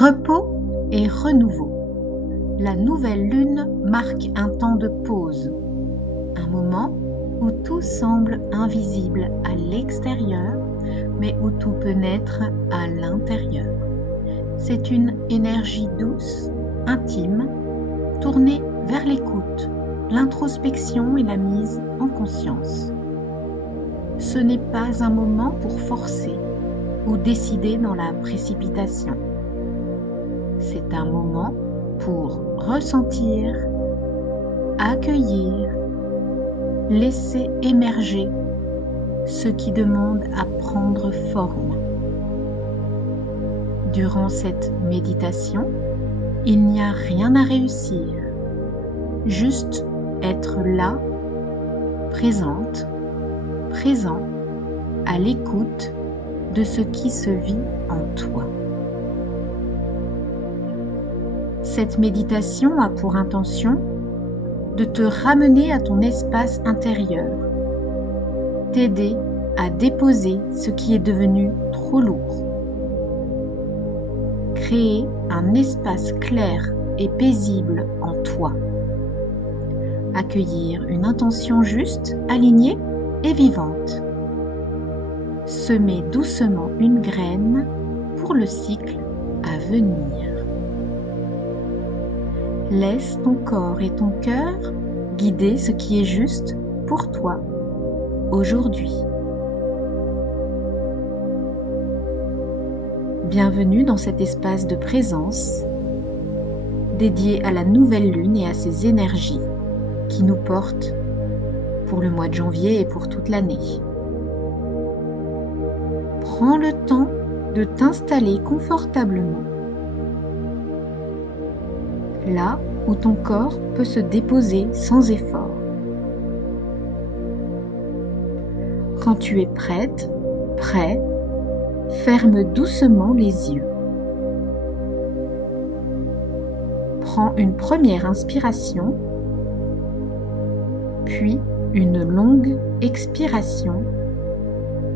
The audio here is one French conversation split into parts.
Repos et renouveau. La nouvelle lune marque un temps de pause, un moment où tout semble invisible à l'extérieur, mais où tout peut naître à l'intérieur. C'est une énergie douce, intime, tournée vers l'écoute, l'introspection et la mise en conscience. Ce n'est pas un moment pour forcer ou décider dans la précipitation. C'est un moment pour ressentir, accueillir, laisser émerger ce qui demande à prendre forme. Durant cette méditation, il n'y a rien à réussir, juste être là, présente, présent, à l'écoute de ce qui se vit en toi. Cette méditation a pour intention de te ramener à ton espace intérieur, t'aider à déposer ce qui est devenu trop lourd, créer un espace clair et paisible en toi, accueillir une intention juste, alignée et vivante, semer doucement une graine pour le cycle à venir. Laisse ton corps et ton cœur guider ce qui est juste pour toi aujourd'hui. Bienvenue dans cet espace de présence dédié à la nouvelle lune et à ses énergies qui nous portent pour le mois de janvier et pour toute l'année. Prends le temps de t'installer confortablement, là où ton corps peut se déposer sans effort. Quand tu es prête, prêt, ferme doucement les yeux. Prends une première inspiration, puis une longue expiration,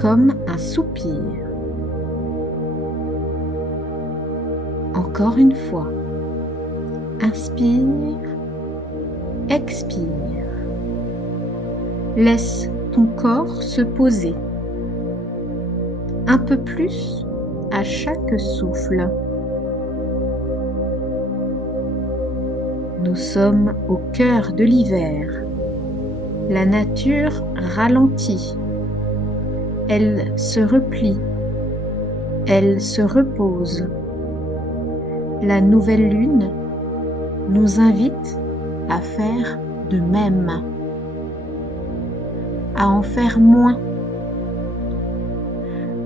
comme un soupir. Encore une fois. Inspire, expire. Laisse ton corps se poser un peu plus à chaque souffle. Nous sommes au cœur de l'hiver. La nature ralentit. Elle se replie. Elle se repose. La nouvelle lune nous invite à faire de même, à en faire moins,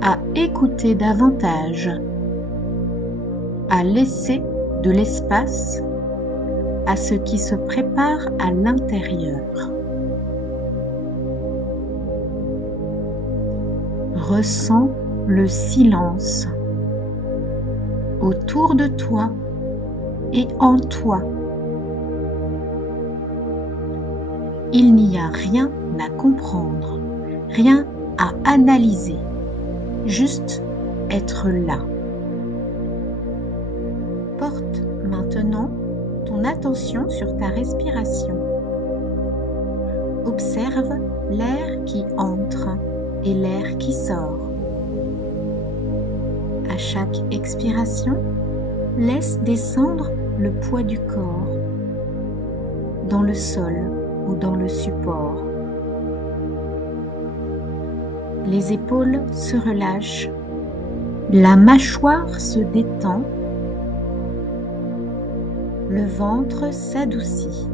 à écouter davantage, à laisser de l'espace à ce qui se prépare à l'intérieur. Ressens le silence autour de toi et en toi. Il n'y a rien à comprendre, rien à analyser, juste être là. Porte maintenant ton attention sur ta respiration. Observe l'air qui entre et l'air qui sort. À chaque expiration, laisse descendre le poids du corps dans le sol ou dans le support. Les épaules se relâchent, la mâchoire se détend, le ventre s'adoucit.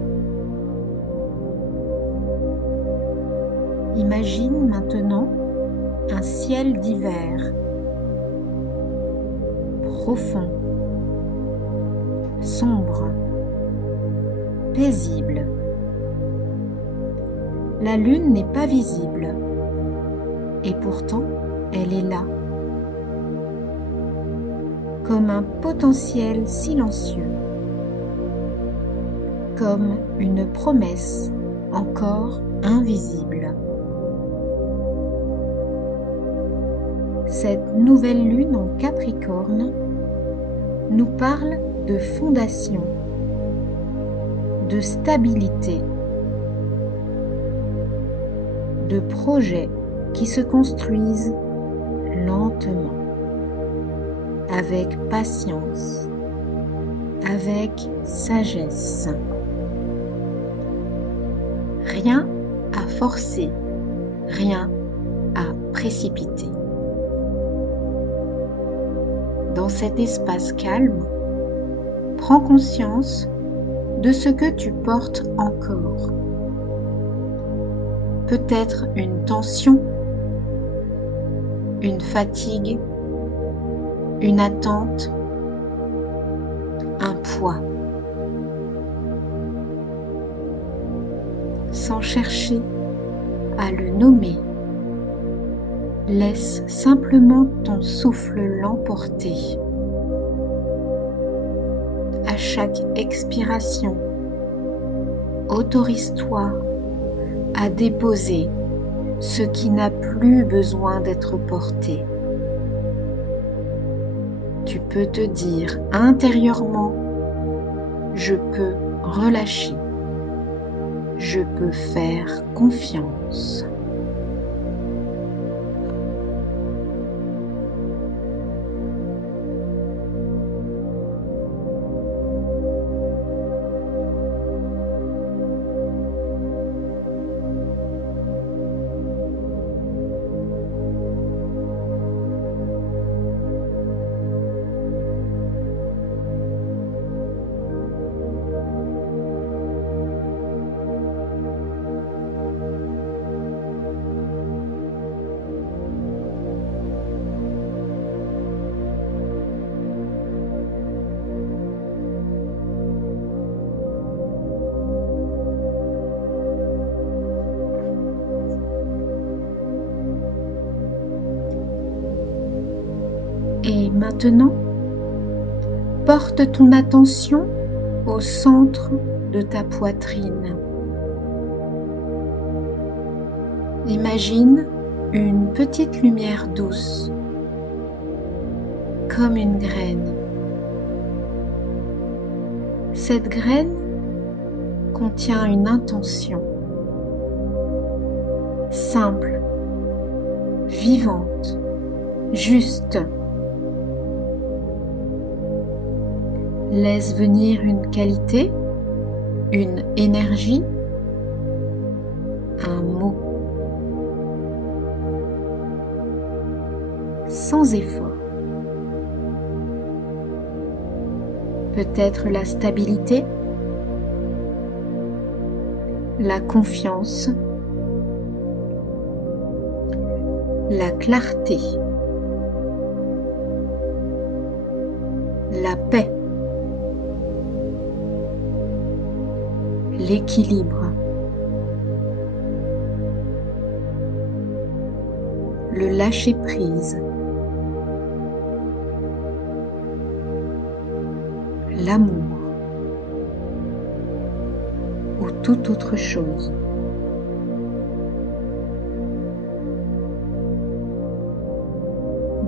Imagine maintenant un ciel d'hiver profond, sombre, paisible. La lune n'est pas visible, et pourtant elle est là, comme un potentiel silencieux, comme une promesse encore invisible. Cette nouvelle lune en Capricorne nous parle de fondation, de stabilité, de projets qui se construisent lentement, avec patience, avec sagesse. Rien à forcer, rien à précipiter. Dans cet espace calme, prends conscience de ce que tu portes encore. Peut-être une tension, une fatigue, une attente, un poids. Sans chercher à le nommer, laisse simplement ton souffle l'emporter. À chaque expiration, autorise-toi à déposer ce qui n'a plus besoin d'être porté. Tu peux te dire intérieurement, je peux relâcher, je peux faire confiance. Et maintenant, porte ton attention au centre de ta poitrine. Imagine une petite lumière douce, comme une graine. Cette graine contient une intention, simple, vivante, juste. Laisse venir une qualité, une énergie, un mot. Sans effort. Peut-être la stabilité, la confiance, la clarté, la paix, l'équilibre, le lâcher-prise, l'amour ou toute autre chose.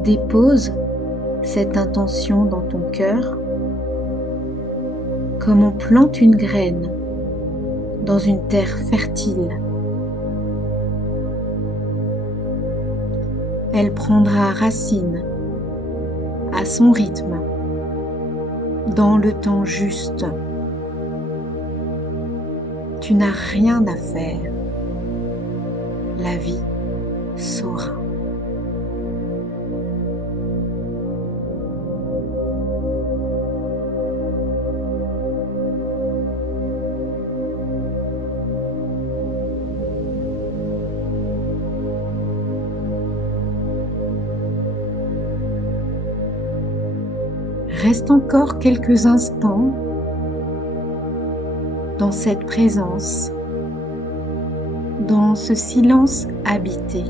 Dépose cette intention dans ton cœur comme on plante une graine dans une terre fertile. Elle prendra racine à son rythme, dans le temps juste. Tu n'as rien à faire. La vie saura. Reste encore quelques instants dans cette présence, dans ce silence habité.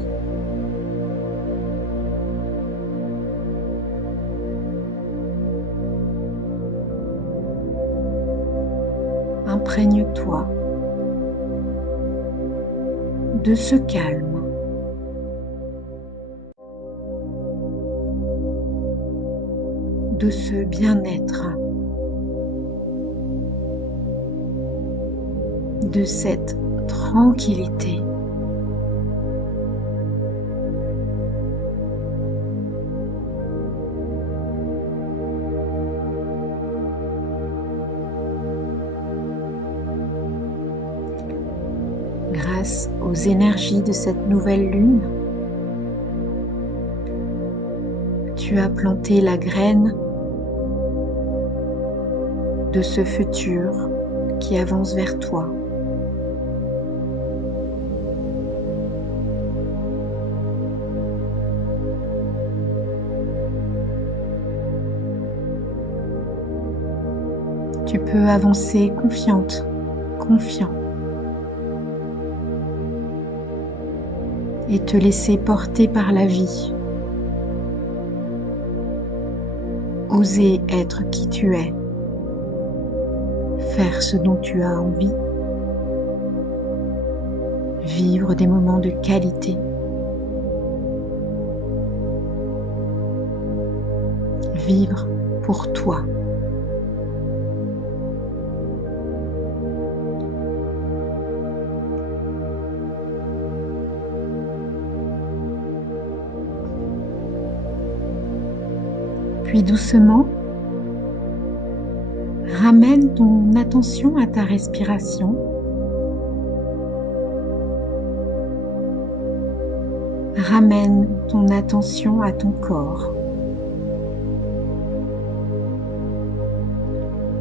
Imprègne-toi de ce calme. de ce bien-être, de cette tranquillité. Grâce aux énergies de cette nouvelle lune, tu as planté la graine de ce futur qui avance vers toi. Tu peux avancer confiante, confiant, et te laisser porter par la vie. Oser être qui tu es, faire ce dont tu as envie, vivre des moments de qualité, vivre pour toi. Puis doucement, ramène ton attention à ta respiration. Ramène ton attention à ton corps.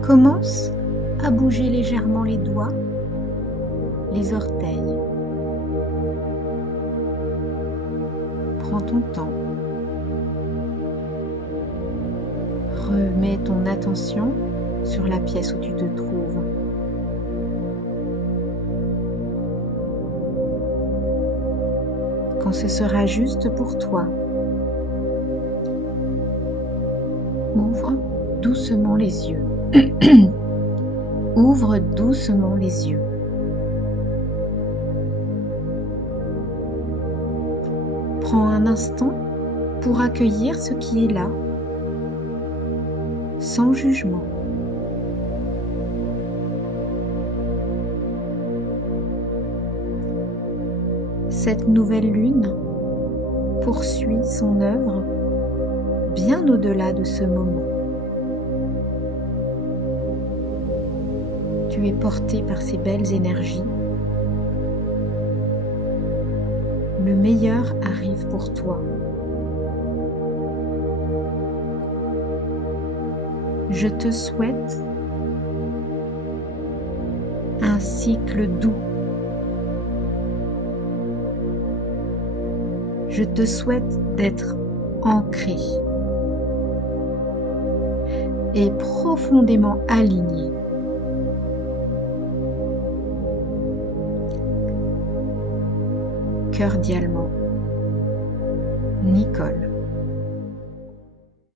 Commence à bouger légèrement les doigts, les orteils. Prends ton temps. Remets ton attention sur la pièce où tu te trouves. Quand ce sera juste pour toi, ouvre doucement les yeux. Ouvre doucement les yeux. Prends un instant pour accueillir ce qui est là, sans jugement. Cette nouvelle lune poursuit son œuvre bien au-delà de ce moment. Tu es porté par ces belles énergies. Le meilleur arrive pour toi. Je te souhaite un cycle doux. Je te souhaite d'être ancré et profondément aligné. Cordialement, Nicole.